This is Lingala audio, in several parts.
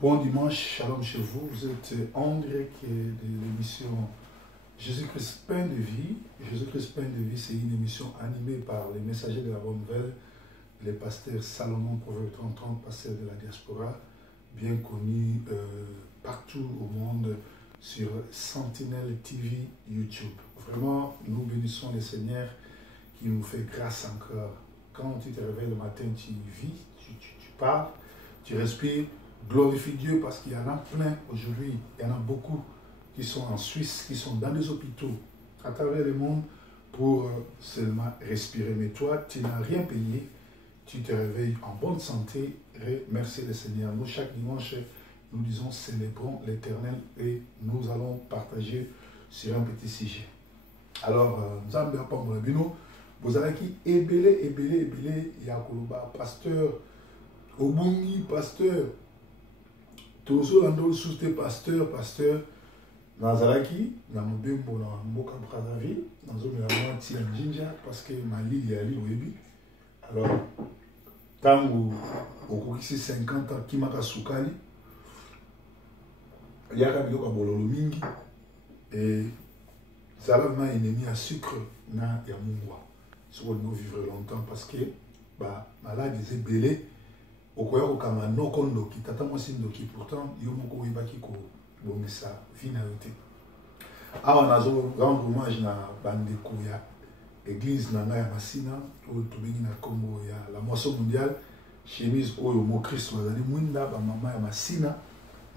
Bon dimanche, shalom chez vous. Vous êtes en direct de l'émission Jésus-Christ Pain de vie. Jésus-Christ Pain de vie, c'est une émission animée par les messagers de la bonne nouvelle, les pasteurs Salomon, Proverbe 30, pasteur de la diaspora, bien connu partout au monde sur Sentinelle TV YouTube. Vraiment, nous bénissons le Seigneur qui nous fait grâce encore. Quand tu te réveilles le matin, tu vis, tu parles, tu respires. Glorifie Dieu parce qu'il y en a plein aujourd'hui. Il y en a beaucoup qui sont en Suisse, qui sont dans des hôpitaux à travers le monde pour seulement respirer. Mais toi, tu n'as rien payé. Tu te réveilles en bonne santé. Remercie le Seigneur. Nous, chaque dimanche, nous disons célébrons l'Éternel et nous allons partager sur un petit sujet. Alors, nous allons pas bino. Vous avez qui ébélé, Yakoluba, pasteur, Obungi, pasteur. Tozo lando sous pasteur, Nazaraki, na mobembo na mboka Brazzaville, nazo mela mwati ya Jinja parce que Mali ya li oyebi. Alors, tangu okokisi 50 ans kimaka sukali, yaka biloko bololo mingi et ça va vraiment ennemi à sucre na ya mungwa. Si on veut vivre longtemps parce que bah malade est belé. Okoya kokanga noko ndoki tata mwasi ndoki pourtant yo moko oyebaki ko bongisa finalité awa nazo rendre hommage na bandeko ya église na ngai ya Masina oyo tobengi na kombo ya la moisson mondiale chemise oyo mo Christ bazali mwinda ba mama ya Masina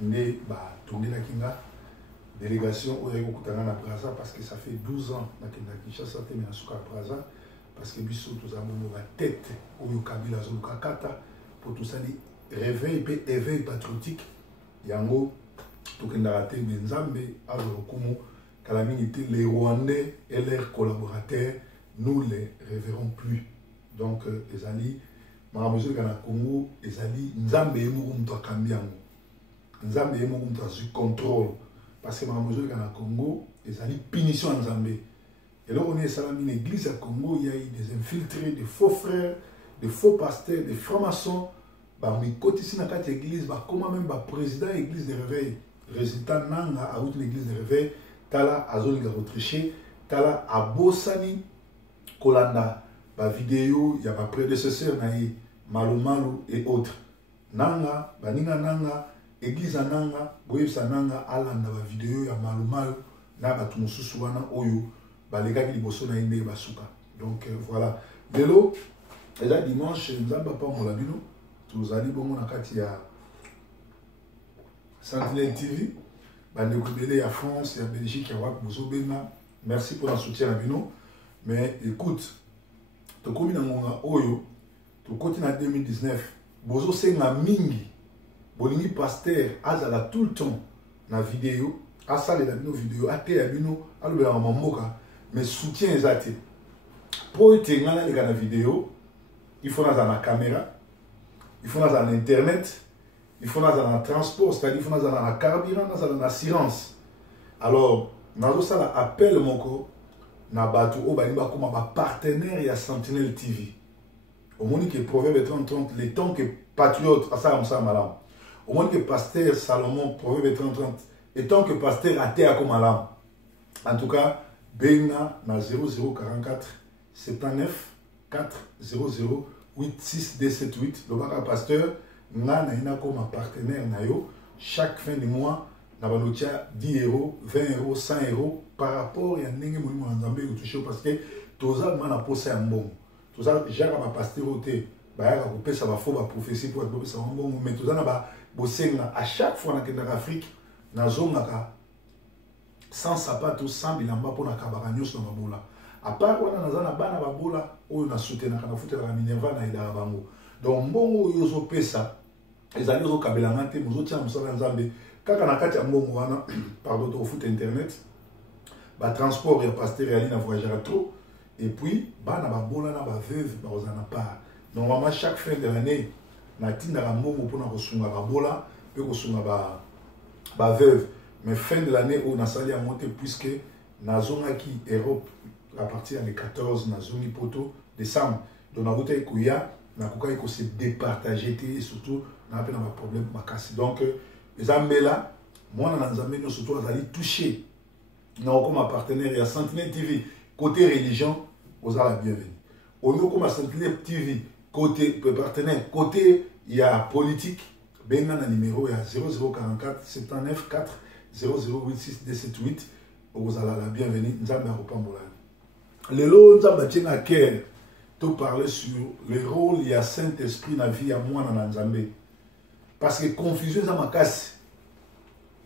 nde ba tongelaki nga délégation oyo ekokutana na Brazza parce que ça fait 12 ans nakenda Kinshasa te me na suka Brazza parce que biso tozamo ba tête oyo Kabila zoluka kata pour tout ça, réveil et éveil patriotique. Yango, tout le monde a été Nzambe, Azorokumu, Kalamini, les Rwandais et leurs collaborateurs, nous les révérons plus. Donc, les alliés, Maramouzou Gana Congo, les alliés, Nzambe et Mouroumta Kambiango. Nzambe et Mouroumta su contrôle. Parce que Maramouzou Gana Congo, les alliés, punition Nzambe. Et là, on est à l'église à Congo, il y a eu des infiltrés, des faux frères, des faux pasteurs, des francs-maçons, on est côté ici dans l'église, comment même le président de l'église de réveil, résultat nanga à l'église de réveil, tala azoli ga retriché, tala abosani kolanda, ba vidéo, il y a pas prédécesseur naï, malu et autres. Nanga, baninga nanga, église nanga, boyebsa nanga alanda ba vidéo ya malu na ba tumususu wana oyo, ba legaki liboso na inde basuka. Donc voilà. Lelo et là, dimanche, nous n'avons pas mon labino. Nous allons bon à Katia Sentinelle TV. Nous sommes à France, à Belgique, à Wak, Bozobena. Merci pour le soutien à Bino. Mais écoute, tu commis dans mon Oyo, tu continues en 2019. Bozo Senga Mingi, Bolini Pasteur, Azala tout le temps dans la vidéo. Asale la vidéo, Ate la Bino, Alubela Mamoka. Mais soutien est athée. Pour être dans la vidéo, il faut dans la caméra, il faut dans l'internet, il faut dans le transport, c'est-à-dire il faut dans la carburant, dans l'assurance. Alors, nous avons appel mon na batu o baniba comme partenaire à Sentinelle TV. Au moment que Proverbe 30, les temps que patriote à ça malam. Au moment que pasteur Salomon Proverbe 30, et tant que pasteur athée à comme malam. En tout cas, Benga na 0044 79 400 86278 le baka pasteur nga na ina comme partenaire na yo chaque fin de mois na banotia 10 euros 20 euros 100 euros par rapport à ndenge molimo nzambe ko toucher parce que toza mana posa ya mbongo toza jaka ba pasteur ote ba ya ko pesa ba fo ba prophétie pour être pesa mbongo mais toza na ba bosenga à chaque fois na kenda Afrique na zongaka sans sapato sans bilamba pour na kabaka nyos na babola. À part wana nazana bana babola oyo na soutenir na futela na Minerva na ida bango. Donc mbongo yozo pesa ezali zo kabela ngate muzo tia musala nzambe kaka na kati ya mbongo wana pardon to foot internet ba transport ya pasteur ali na voyageur trop et puis bana babola na ba veuve ba ozana part. Normalement chaque fin de l'année na tinda la mbongo pona kosunga babola pe kosunga ba veuve mais fin de l'année on a sali à monter puisque nazongaki Europe à partir du 14 Nazoni Poto décembre. Donc, na route Kouya, na Kouka se départager et surtout na pe na ba problème makasi. Donc ezambela moi na nzambe no surtout azali touché na comme partenaire ya Sentinelle TV côté religion aux la bienvenue. On nous comme Sentinelle TV côté partenaire côté il y a politique benga na numéro ya 0044 79 4 0086 278 aux la bienvenue nzambe akopambola. Lelo nzambe tient à cœur de parler sur le rôle il y a Saint-Esprit na vie à moi na nzambe. Parce que confusion ça makasi.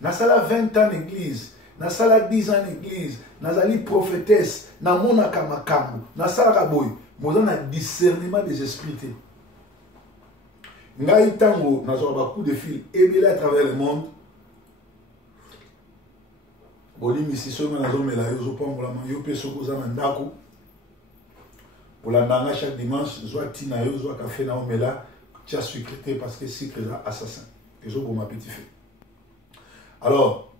Na sala 20 ans d'église, na sala 10 ans d'église, na zali prophétesse, na monaka makambo, na sala kaboy, moza na discernement des esprits. Ngai tango na zo ba coup de fil ebela à travers le monde. Boli misiso na zo mela yo zo pambola ma yo peso ko za na ndako. Olandanga chaque dimanche, zo tina yo zo café na omela, tia secrétaire parce que c'est là assassin. Et zo ma petit fait. Alors,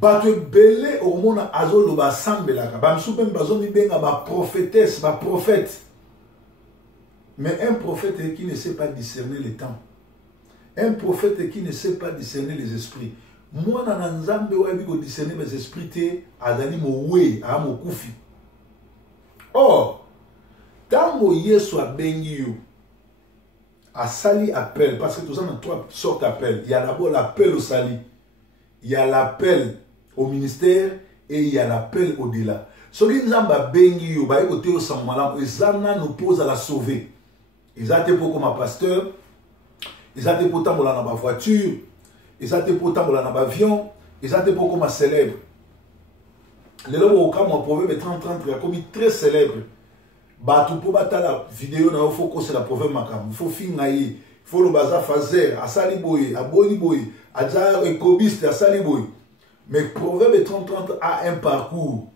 bato belé au monde azolo ba sambelaka ba msupem bazoni benga ba prophétesse ba prophète. Mais un prophète qui ne sait pas discerner les temps, un prophète qui ne sait pas discerner les esprits, moi na nzambe wa bi ko discerner les esprits te azali mo we a mo kufi. Or tango Yesu abengi yo à sali appel, parce que tout ça dans trois sortes d'appels. Il y a d'abord l'appel au sali, il y a l'appel au ministère et il y a l'appel au-delà. Ce qui nous a béni, il y a côté au Samalam, et ça nous pose à la sauver. Ils ont été pour comme pasteur, ils ont été pour tant dans la voiture, ils ont été pour tant dans l'avion, ils ont été pour comme célèbre. Les gens au cas mon proverbe 30-30 comme très célèbre. Batu pour battre la vidéo na faut que c'est la proverbe makam faut fingayi faut le bazar fazer a saliboy a boniboy a za ekobiste a saliboy mais proverbe 30-30 a un parcours.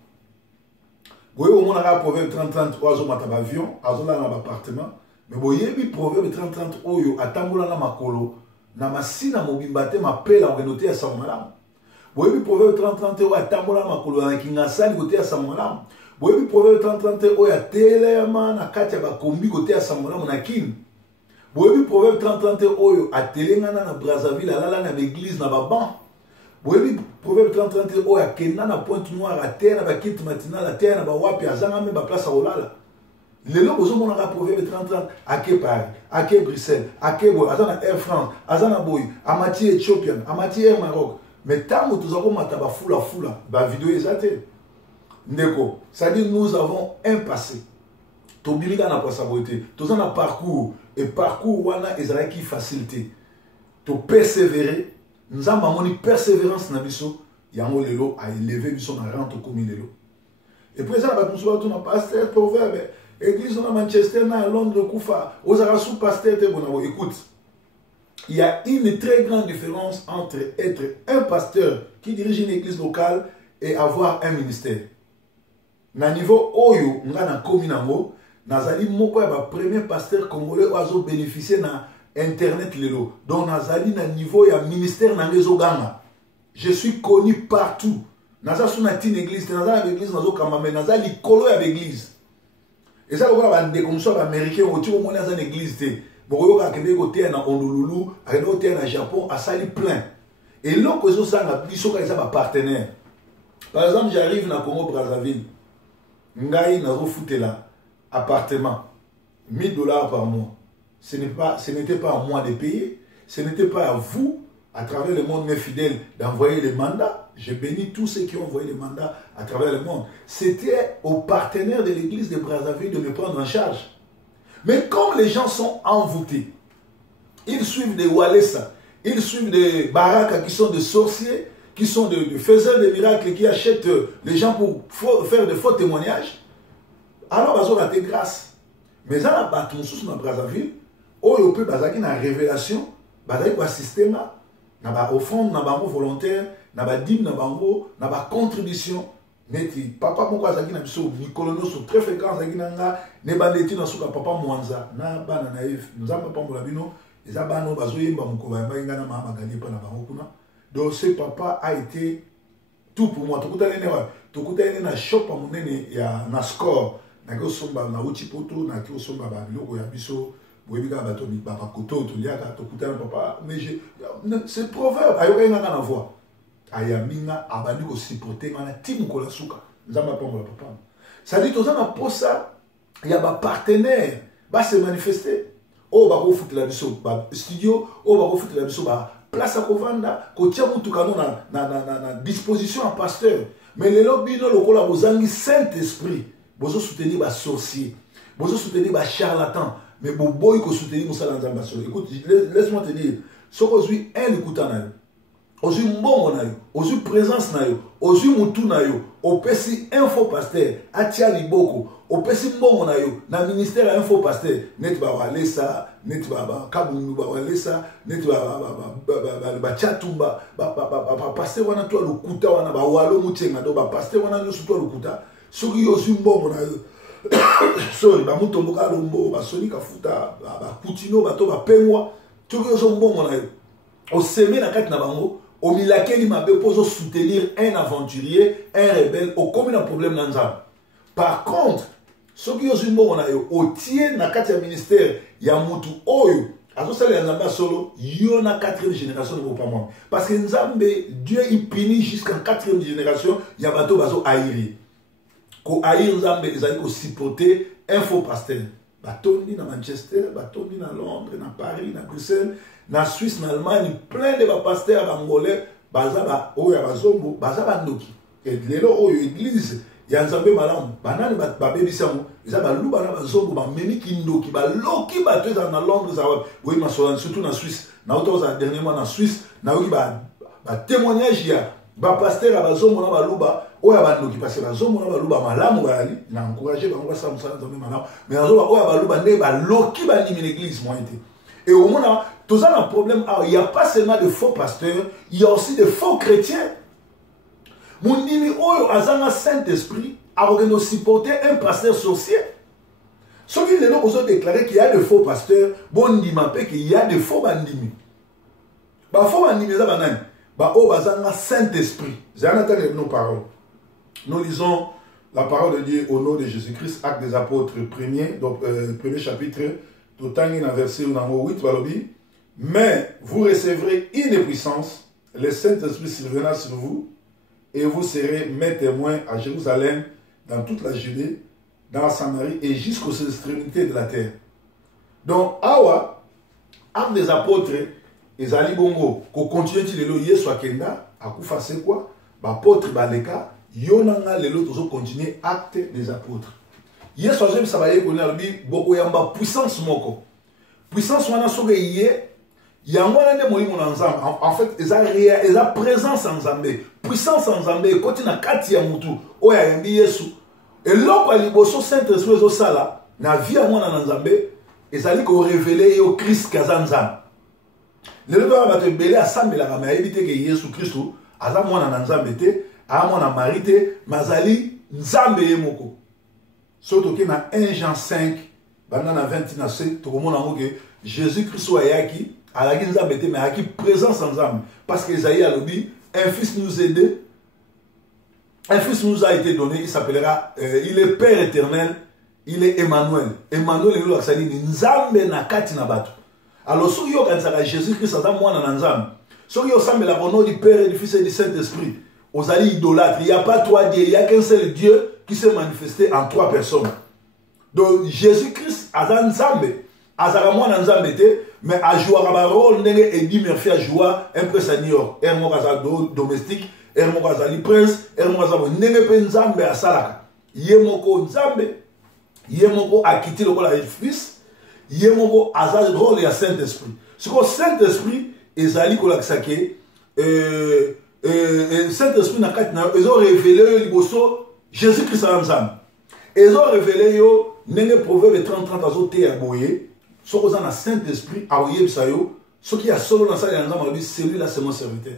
Boye au monde a proverbe 30-30 oiseau mataba avion azola na appartement mais boye bi proverbe 30-30 oyo atambola na makolo na masina mobimbate mapela ngenote ya samalam. Boye bi proverbe 30-30 oyo atambola na makolo na kingasali côté ya samalam. Boyebi proverbe 30-30 oya telema na kati ya bakombi kote ya Samalam na kin. Boyebi proverbe 30-30 oyo atelengana na Brazzaville alala na l'église na baban. Boyebi proverbe 30-30 oyo akenda na Pointe Noire a terre na bakite matinale a terre na bawapi azanga me ba place olala. Lelo bozo mona ka proverbe 30-30 ake Paris, ake Bruxelles, ake boy azana Air France, azana boy amati Ethiopian, amati Air Maroc. Mais tango tozako mata ba fula ba vidéo ezate. Ndeko, c'est-à-dire nous avons un passé. Tobilika na possibilité. Tous un parcours et parcours wana ezalaki facilité. To persévérer, nous avons une persévérance na biso, yango lelo a élevé biso na rang to komi lelo. Et puis ça va tout soit tout na pasteur proverbe, église na Manchester na Londres kufa, ozara sous pasteur te bonabo. Écoute, il y a une très grande différence entre être un pasteur qui dirige une église locale et avoir un ministère. Na niveau oyo nga na komi nango nazali moko ya ba premier pasteur congolais oazo bénéficier na internet lelo donc nazali na niveau ya ministère na ngezo ganga je suis connu partout naza suna tin église naza na église nazo kamba mais naza likolo ya église et ça ko ba ndeko muso ba américain oti ko mona za na église te boko ka kende ko te na Honolulu akende ko te na Japon asali plein et loko zo sanga biso ka ba partenaire par exemple j'arrive na Congo Brazzaville. Ngai na refutela appartement $1000 par mois. Ce n'était pas à moi de payer, ce n'était pas à vous, à travers le monde, mes fidèles, d'envoyer les mandats. Je bénis tous ceux qui ont envoyé les mandats à travers le monde. C'était aux partenaires de l'église de Brazzaville de me prendre en charge. Mais comme les gens sont envoûtés, ils suivent des Walesa, ils suivent des barakas qui sont des sorciers, qui sont des faiseurs de miracles, qui achètent les gens pour faire de faux témoignages, alors ils ont été grâce. Mais dans la bâton sous dans Brazzaville, où ils peuvent avoir une révélation, ils peuvent assister à une offrande, à une volontaire, à une dîme, à une contribution. Neti papa moko azaki na biso mikolono so très fréquent azaki nanga ne bandeti na suka papa mwanza na bana naïf nzamba pambola bino eza bano bazoyemba mukoba ba ngana mama gali pa na bango kuna. Donc ce papa a été tout pour moi. Tokutane na shop monene ya na score na ko somba na uchi poto na ko somba ba biloko ya biso boyebi ka bato mi papa koto to liaka to kutana papa mais c'est proverbe ayoka nga na voix aya minga abandi ko supporter ngana timu ko la suka nzamba pongo la papa ça dit tozana posa ya ba partenaire ba se manifester o ba ko futela biso ba studio o ba ko futela biso ba place à kovanda ko tia mutu kano na disposition en pasteur mais les lobino lokola bozangi Saint-Esprit bozo soutenir ba sorcier bozo soutenir ba charlatan mais boboy ko soutenir musala nzamba solo écoute laisse-moi te dire sokozui un écoutant aujourd'hui mbongo na yo aujourd'hui présence na yo aujourd'hui mutu na yo opesi info pasteur atia liboko opesi mbongo na yo na ministère info pasteur net ba walesa net ba kabungu ba walesa net ba chatumba ba pasteur wana to lokuta wana ba walo mutenga do ba pasteur wana nyo to lokuta soki yo si mbongo na yo sorry ba mutombo ka lombo ba sonika futa ba kutino ba to ba pengwa soki yo so mbongo na yo o seme na kati na bango au milakeli mabe pour soutenir un aventurier, un rebelle, au comme un problème dans ça. Par contre, ce qui est bon au tiers na quatrième ministère, il y a mutu oyo. Alors ça les nzamba solo, il y en a quatrième génération de pas moi. Parce que nzambe Dieu il punit jusqu'en quatrième génération, il y a bateau bazo aïri. Ko aïri nzambe les aïri ko supporter un faux pasteur. Batondi na Manchester, batondi na Londres, na Paris, na Bruxelles. Na Suisse, na Allemagne, plein de pasteurs angolais, bazaba oya bazombo, bazaba ndoki. Et lelo oyo église, ya nzambe malamu, banani ba bebisamu, izaba luba na bazombo ba memi kindoki, ba loki ba teza na Londres za oui ma surtout na Suisse. Na auto za dernièrement na Suisse, na oki ba témoignage ya ba pasteur bazombo na ba luba, oya ba ndoki parce que bazombo na ba luba malamu ba ali, na encourager ba ngwa sa musala nzambe malamu. Mais azoba oya ba luba ne ba loki ba ni l'église moi été. Et au moment tout ça, un problème, il n'y a pas seulement de faux pasteurs, il y a aussi de faux chrétiens. Mon dimi oyo azanga Saint-Esprit a nous supporter un pasteur sorcier. Ceux qui ont déclaré qu'il y a de faux pasteurs, bon dima pe qu'il y a de faux bandimi. Ba faux bandimi za banani. Ba o bazanga Saint-Esprit. J'ai entendu nos paroles. Nous lisons la parole de Dieu au nom de Jésus-Christ, Actes des Apôtres 1er, donc premier chapitre, tout temps in verset 8 balobi. Mais vous recevrez une puissance, le Saint-Esprit surviendra sur vous, et vous serez mes témoins à Jérusalem, dans toute la Judée, dans la Samarie et jusqu'aux extrémités de la terre. Donc, awa, Actes des Apôtres, et Ali Bongo, qu'on continue de le Yesu Akenda, à Koufa c'est quoi? Apôtre Baleka, Yonanga lelo toujours continuer Actes des Apôtres. Yesu Akenda, ça va y aller, beaucoup yamba puissance moko. Puissance wana soge yé. En fait, ils ont présence en Zambé, puissance en Zambé, quand il y a kati ya mutu, oya yambi Yesu. Et là, quand il y a Saint-Esprit au sala, na vie à moi en Zambé, ils ont révélé au Christ kazanzam. Les gens vont te belé à Sambé la mais éviter que Yesu Christ, à moi en Zambé te, à moi en marité, mazali Zambé yemoko. Surtout qu'il y a 1 Jean 5, bandana 29, tout le monde a dit Jésus Christ ou ayaki. À la guise d'Ambété, mais à qui présence ensemble. Parce qu'Esaïe a dit, un fils nous aide, un fils nous a été donné, il s'appellera, il est Père éternel, il est Emmanuel. Emmanuel est là, ça dit, Nzambe na kati na batu. Alors, si vous avez Jésus-Christ, ça moi na Nzambe. Si vous avez la nom du Père et du Fils et du Saint-Esprit, vous allez idolâtre. Il n'y a pas trois dieux, il n'y a qu'un seul Dieu qui s'est manifesté en trois personnes. Donc, Jésus-Christ, a Nzambe. Azara moi na Nzambe te, mais à jouer à rôle nenge Eddie Murphy a joué un peu à New York, un mot domestique, un mot azali prince, un mot azali nenge pe Nzambe a salaka. Yemoko Nzambe, yemoko a quitté le rôle à fils, yemoko azali rôle à Saint-Esprit. Ce que Saint-Esprit ezali kolakisake, Saint-Esprit na kati na ils ont révélé liboso Jésus-Christ à Nzambe. Ils ont révélé yo nenge proverbe 30 azote ya boye. Ce qui est dans le Saint-Esprit, ce qui est solo dans la salle de l'Anzam, celui-là c'est mon serviteur.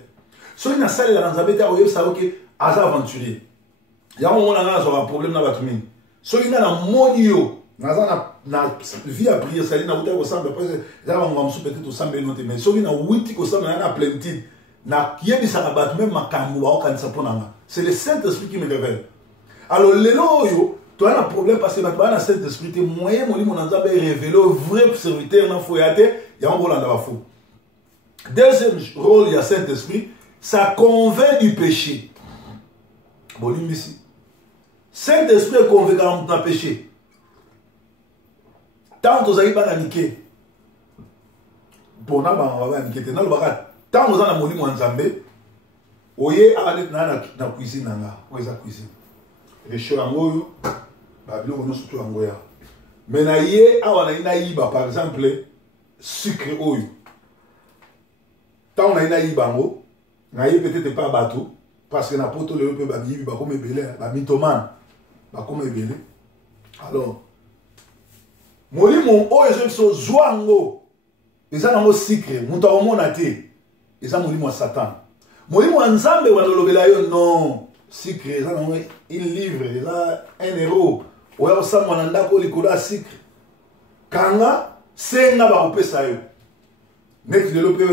Ce qui est dans la salle de l'Anzam, c'est un aventurier. Il y a un problème dans la famille. Ce qui est dans le monde, dans la vie à prier, c'est un peu de après, il y a un peu peut-être au sambe noté, mais ce qui est dans le 8 au sambe, il y a plein de titres. C'est le Saint-Esprit qui me révèle. Alors, les lois, tu as un problème parce que tu as un Saint-Esprit, tu es moyen, mon Nzambe révélé au vrai serviteur, il faut y aller, il y a un rôle en faux. Deuxième rôle, il y a Saint-Esprit, ça convainc du péché. Bon, ici. Saint-Esprit est convaincant dans le péché. Tant que vous avez pas niqué, pour nous, on va niquer. Tant que vous avez moli mon Nzambe, oye aller dans la cuisine nanga, oye la cuisine. Les choses en goyo, babilo on surtout en goya. Mais na ye awa na iba par exemple sucre oyo. Tant on a iba ngo, na ye peut-être pas bateau parce que na poto le peu babi ba comme belé, ba mitoman, ba comme belé. Alors moli mon oyo je so zwango. Eza nango sucre, muto omona te. Eza moli mo Satan. Moli mo Nzambe wana lobela yo non. Sucre, eza nango un livre, eza 1 euro. Oya osama na ndako likolo ya sucre. Kanga senga ba kopesa yo. Neti lelo pe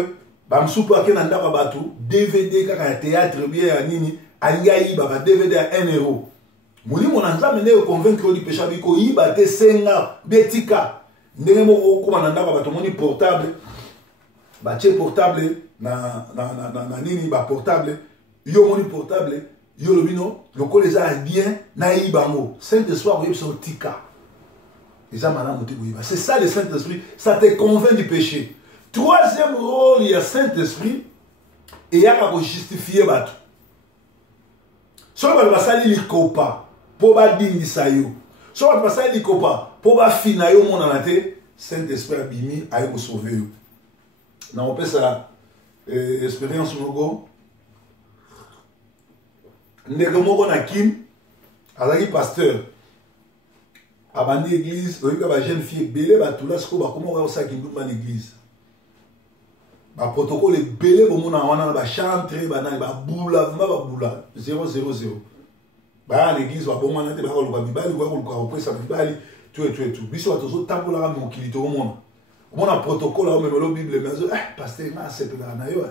ba msupu ake na ndako bato DVD kaka ya théâtre bien ya nini alinga yiba ba DVD ya 1 euro. Moli mo Nzambe ne convaincre li péché biko yiba te senga betika. Ndenge moko kuma na ndako bato moni portable. Ba tie portable na nini ba portable yo moni portable yo lobino loko les a bien na ibango Saint-Esprit vous so tika les amana moti boyiba c'est ça le Saint-Esprit ça te convainc du péché. Troisième rôle il y a Saint-Esprit et il y a qu'à justifier bato so ba basali likopa po ba dingisa yo so ba basali likopa po ba fina yo mona na te Saint-Esprit abimi ayo ko sauver yo na on peut ça expérience mogo ndeko moko na kim azaki pasteur abandi église oyika ba jeune fille belé ba tula siko ba komo ka saki ndumba l'église ba protocole belé bomona wana ba chanter ba na ba bula ba bula 000 ba l'église ba bomona te ba ko luka bibali ko luka opesa bibali tout biso atozo tambola ka mokilito omona omona protocole o memelo bible mais pasteur na sepela na yo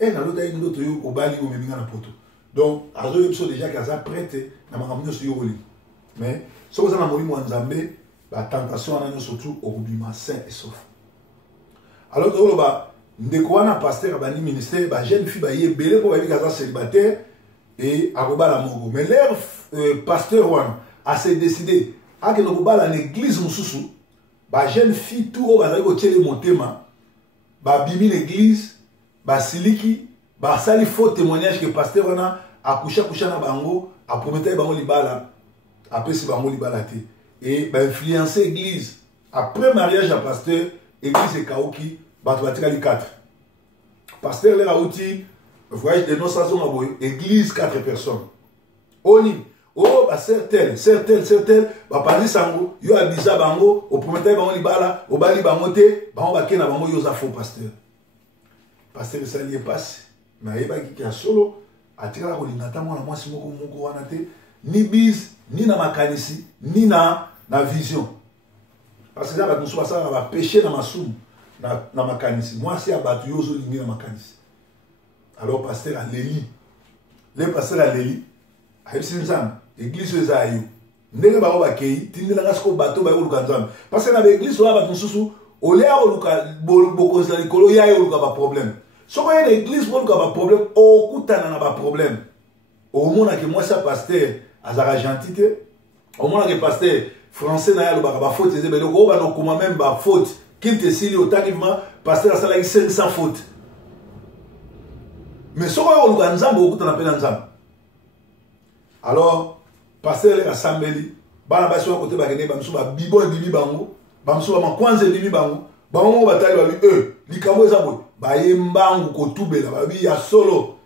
na lota indo to yo obali o meminga na poto. Donc, azo yebso déjà que ça prête na makambo sur yoli. Mais ce que ça na moli mo Nzambe, la tentation na surtout au bima sain et sauf. Alors que ba ndeko wana pasteur ba ni ministère ba jeune fille ba yebele ko ba bika célibataire et akoba la mogo. Mais leur pasteur wana a se décidé à que no ba la l'église mususu ba jeune fille tout ba ko tiele montema ba bimi l'église ba siliki ba sali faux témoignage que pasteur wana akusha na bango a promettre bango libala après si bango libala te et ba influencer église après mariage à pasteur église e kaoki ba batika li 4 pasteur là outi voyage de nos saisons à boy église 4 personnes oni oh ba certain ba pali sango yo abisa bango o promettre bango libala o bali bango te bango ba kena bango yo za faux pasteur ça lié passe mais il y a solo atikala kolingata mwana mwasi moko wana te ni bise ni na makanisi ni na vision parce que là ba muso ça va pécher na masumu na makanisi mwasi abatu yozo lingi na makanisi alors pasteur aleli le pasteur aleli ayisinzam église ezayo ndenge ba bakei tindela ngasko bato ba yoluka nzambe parce que na église wa ba mususu olea oluka bokozala likolo ya yoluka ba problème. Si vous avez l'église, vous avez un problème, vous avez un problème. Au moins, moi, ça pasteur, à gentil, au moins, le pasteur français, il y a une faute, mais le gros, il y a même une faute. Qu'il te signe au tarifement, pasteur, ça a 500 fautes. Mais si vous avez un nzambe, vous avez un nzambe. Alors, pasteur, il y a Sambeli, il y a côté de Bibo et Bibi Bango, il y a Kwanze et Bibi Bango, Bango, il y a bayembangu kotubela babi ya solo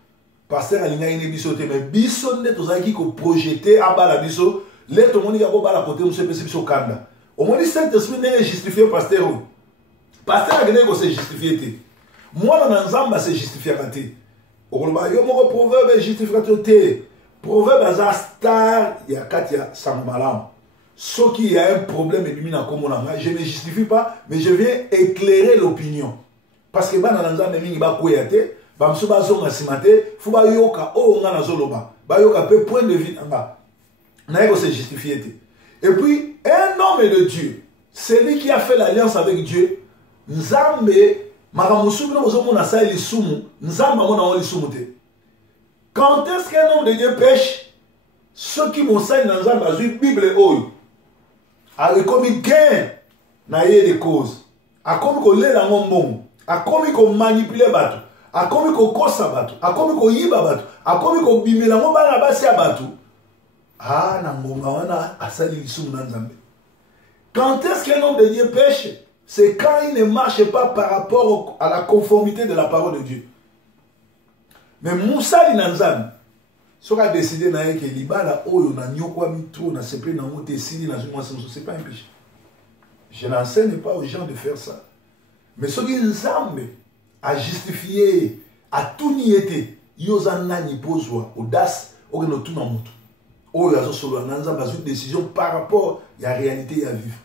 pasteur alinga ine biso te mais biso nde tozaki ko projeter abala biso le to moni ka ko bala côté muso pesi biso kanda o moni Saint-Esprit ne justifier pasteur a gagné ko se justifier te moi na Nzamba se justifier te o ko ba yo moko proverbe justifier te proverbe za star ya katia sangmalam ce qui a un problème et bimina komona je ne justifie pas mais je viens éclairer l'opinion. Parce que bana nzambe mingi ba koyate ba mso ba zonga simate fu ba yoka o nga na zoloba ba yoka pe point de vue nga na yeko se justifier te Et puis, un homme de Dieu, celui qui a fait l'alliance avec Dieu, Nzambe, Maramusubi, quand est-ce qu'un homme de Dieu pêche, ceux qui m'enseignent dans la Bible, a commis gain na les causes, a commis qu'on l'ait dans mon bon, a commis qu'on manipule bateau, a commis qu'on kosa bateau, a commis qu'on yiba bateau, a commis qu'on bimela mon bana basi à bateau. Ah, na ngonga wana asali lisum na Nzambe. Quand est-ce qu'un homme de Dieu pêche? C'est quand il ne marche pas par rapport à la conformité de la parole de Dieu. Mais Moussa Linanzam, ce qu'a décidé que Libala Oyo na nyokwa mitro na sepe na moté sili na zuma c'est pas un péché. Je n'enseigne pas aux gens de faire ça. Mais ce qui Nzambe a justifié, a tout niété, yozana ni pozwa audace au no tout na mutu. Oyo azo solo Nzambe a une décision par rapport à la réalité à vivre.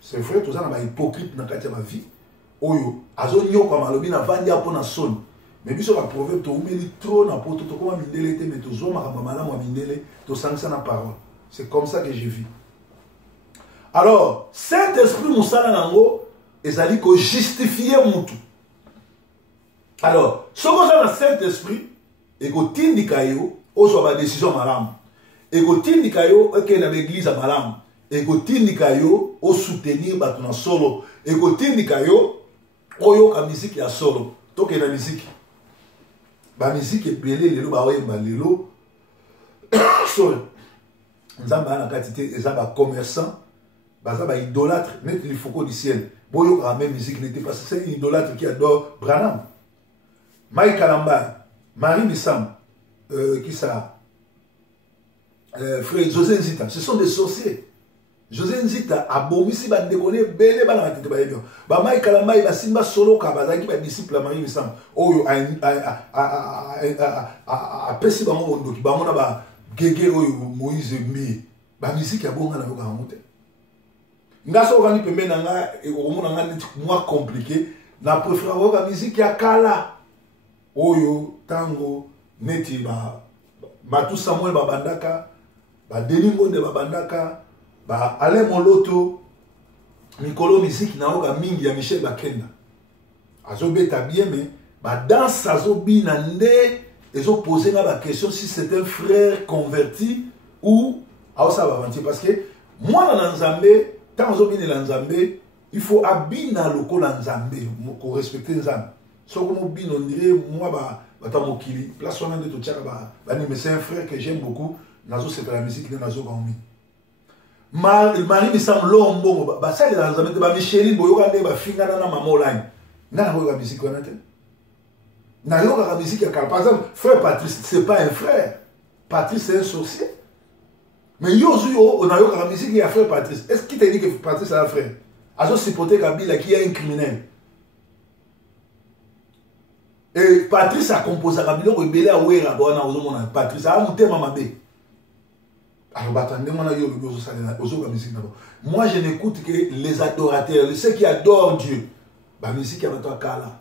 C'est vrai tout ça na ba hypocrite na kati ma vie. Oyo azo nyokwa malobi na vandi apo na son. Mais biso va proverbe to umeli trop na poto to koma mindele te mais to zo makamba malamu mindele to sangisa na parole. C'est comme ça que je vis. Alors, Saint-Esprit musala nango ezali ko justifier mutu. Alors, ce qu'on a dans Saint-Esprit et ko tindika yo ozo ba décision malamu. Et ko tindika yo eke na l'église malamu. Et ko tindika yo o soutenir batu na solo. Et ko tindika yo oyo ka musique ya solo. Toke na musique. Ba musique epelé lelo ba oyemba lelo. Sorry. Nzamba na katité eza ba commerçant, baza ba idolâtre, net il faut du ciel. Boyo ka même musique n'était pas c'est un idolâtre qui adore Branham. Mike Kalamba, Marie Missam, qui ça frère José Nzita, ce sont des sorciers. José Nzita a bomisi ba déconner belé ba na tete ba yebio. Ba Mike Kalamba il a simba solo ka bazaki ba disciple Marie Missam. Oyo a pesi ba mo ndoki ba mona ba gege oyo Moïse mi. Ba musique ya bonga na yo ka monte. Ngaso okani pembe na nga okomona nga neti moi compliqué na préfère oka musique ya kala. Oyo tango neti ba Matu Samuel babandaka, ba Delingo de babandaka, ba Alain Moloto, Mikolo musique na oka mingi ya Michel Bakenda. Azobeta bien mais ba dans azobi na nde ezo poser na ba question si c'est un frère converti ou aosa bavanti parce que moi na Nzambe tant azobi na Nzambe il faut abina loko na Nzambe ko respecter Nzambe. So comme bino on dirait moi ba mokili place on a de tout ça mais c'est un frère que j'aime beaucoup nazo c'est la musique de nazo baomi Marie Missam Lombo ba ça dans Nzambe ba Micheline boyoka ne ba finga na maman online na boyoka musique on a te na yoka la musique ya par exemple frère Patrice c'est pas un frère Patrice c'est un sorcier mais yozuyo on a yoka la musique ya frère Patrice est-ce qui t'a dit que Patrice est un frère azo supporter Kabila qui est un criminel. Et Patrice a composé à Kabila rebelle à Ouera Patrice a monté Mamabé. Alors moi je n'écoute que les adorateurs, ceux qui adorent Dieu. La musique est à Kala.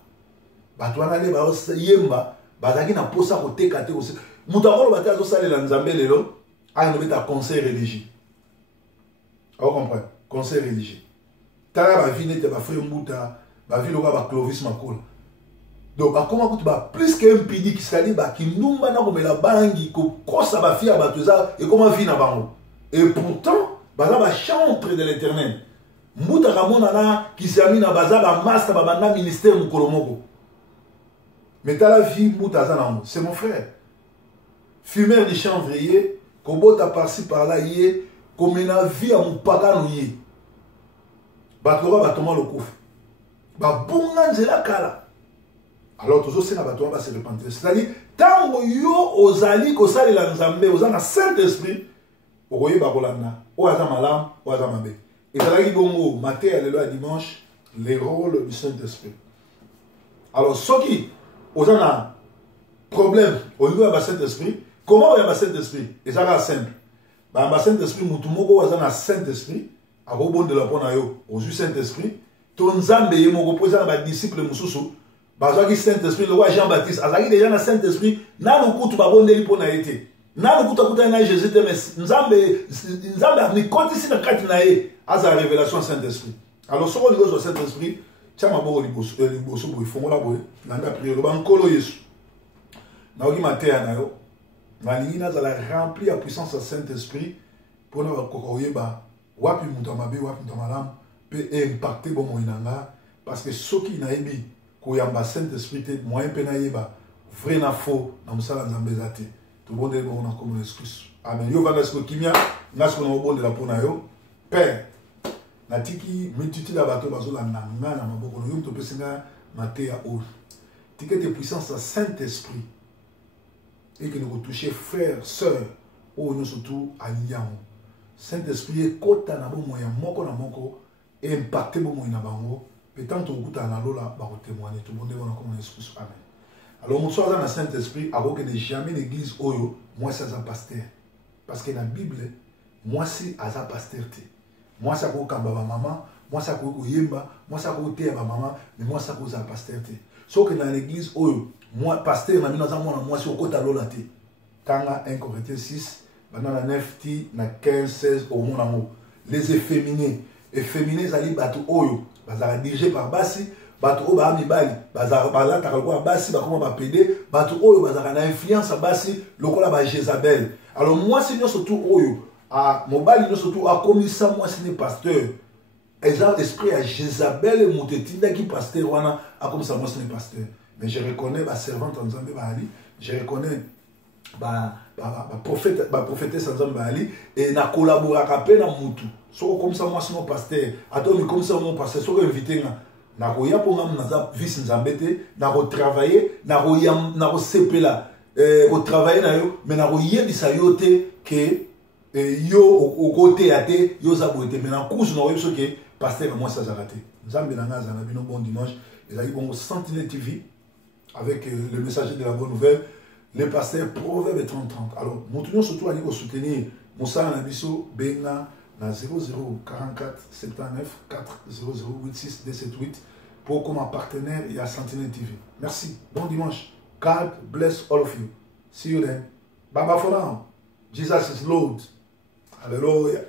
Batouana le ba yemba bazaki na posa ko tekate aussi. Mutakolo batazo sale la Nzambe lelo a no beta conseil religieux. On comprend, conseil religieux. Tala ba vie nete ba frère Mbuta, ba vie loka ba Clovis Makola. Donc, comment tu vas plus qu'un pidi qui s'est dit qui nous m'a comme la bangi, qu'on ça va faire à ça et comment vit na bango. Et pourtant, baza ba chantre de l'Éternel. Mouta Ramonana qui s'est mis na baza ba master ba banda ministère Mukolomoko. Mais t'as la vie Mouta Zanamo, c'est mon frère. Fumeur de chanvrier, kobota par-ci par-là yé, comme na vie à mon pagano yé. Batora ba toma le kouf. Ba bunga nzela kala. Alors, toujours, c'est la bataille va se repentir. C'est-à-dire, tant que yo ozali ko sali la Nzambe, ozana Saint-Esprit, okoye bakolanda, oaza malam, oaza mabe. Et ça dit bongo, matin à l'élo à dimanche, les rôles du Saint-Esprit. Alors, ceux qui ozana problème au niveau de Saint-Esprit, comment on y a Saint-Esprit? Et ça va simple. Bah, Saint-Esprit, mutumoko ozana Saint-Esprit, à rebond de la ponayo, au Saint-Esprit, ton Nzambe yemo reposant ba disciple mususu. Bazaki Saint-Esprit, le roi Jean-Baptiste, azaki déjà na Saint-Esprit, na lukutu babondeli pona été. na lukuta kuta na Jésus te mais nzambe ni kontisi na kati na ye aza révélation Saint-Esprit. Alors ce qu'on dit au Saint-Esprit, tiens ma bo liboso bo ifongola boy nanda prier lo bankolo Yesu. Na oki matea na yo. Na lingi na za rempli la puissance du Saint-Esprit pour na kokoyeba wapi mutu mabe wapi mutu malamu pe impacter bon moinanga parce que soki na yebi koyamba Saint-Esprit te moyen pe na yeba vrai na faux na musala nzambe zate. Tout le monde est bon comme une excuse. Amen. Yo va gasko kimia, ngasko na obonde la pona yo. Père, na tiki multitude la bateau bazo la nanga na maboko no yo to pesinga matea o. Tiki de puissance à Saint-Esprit. Et que nous toucher frères, sœurs, ou nous surtout à Niamo. Saint-Esprit est kota na bo moya moko na moko et impacter bo moya na bango. Peut-être on kuta na lola ba ko témoigner. Tout le monde est bon comme une excuse. Amen. Alors, mon soir dans le Saint-Esprit, avant que ne jamais l'église oyo, moi c'est un pasteur. Parce que dans la Bible, moi c'est un pasteur. Moi c'est un kamba maman, moi c'est un yemba, moi c'est un thé maman, mais moi c'est un pasteur. Sauf que dans l'église oyo, moi pasteur, moi c'est un kota lolate. Tanga 1 Corinthiens 6, dans la 9, na 15, 16 au monde amour. Les efféminés, efféminés ali batu oyo, bazara dirigé par Bassi. Bato oyo ba mibali bazalaka lokola basi bakoma bapede bato oyo bazalaka na influence basi lokola ba Jézabel. Alors moi c'est nyonso tout oyo a mobali nyonso tout a komisa moi c'est pasteur exemple esprit à Jézabel motetinda qui pasteur wana a komisa moi c'est pasteur. Mais je reconnais ba servante nzambe ba ali, je reconnais ba prophétesse nzambe ba ali et na collaboraka pe na mutu soko komisa moi c'est pasteur atomi komisa moi pasteur soko invité nga na koya pour ngam na vice nzambete na ko travailler na ko sepela ko travailler na yo mais na ko yebisa yo te que yo au côté ate yo za boete mais na course na yo so que pasteur moi ça raté nzambe na ngaza na bino bon dimanche et aí bon Sentinelle TV avec le messager de la bonne nouvelle le pasteur Proverbe 30-30. Alors montrons surtout à aller soutenir Moussa na biso benga na 0044 79 400 86 278 pour comme un partenaire et à Sentinelle TV. Merci. Bon dimanche. God bless all of you. See you then. Bye bye for now. Jesus is Lord. Hallelujah.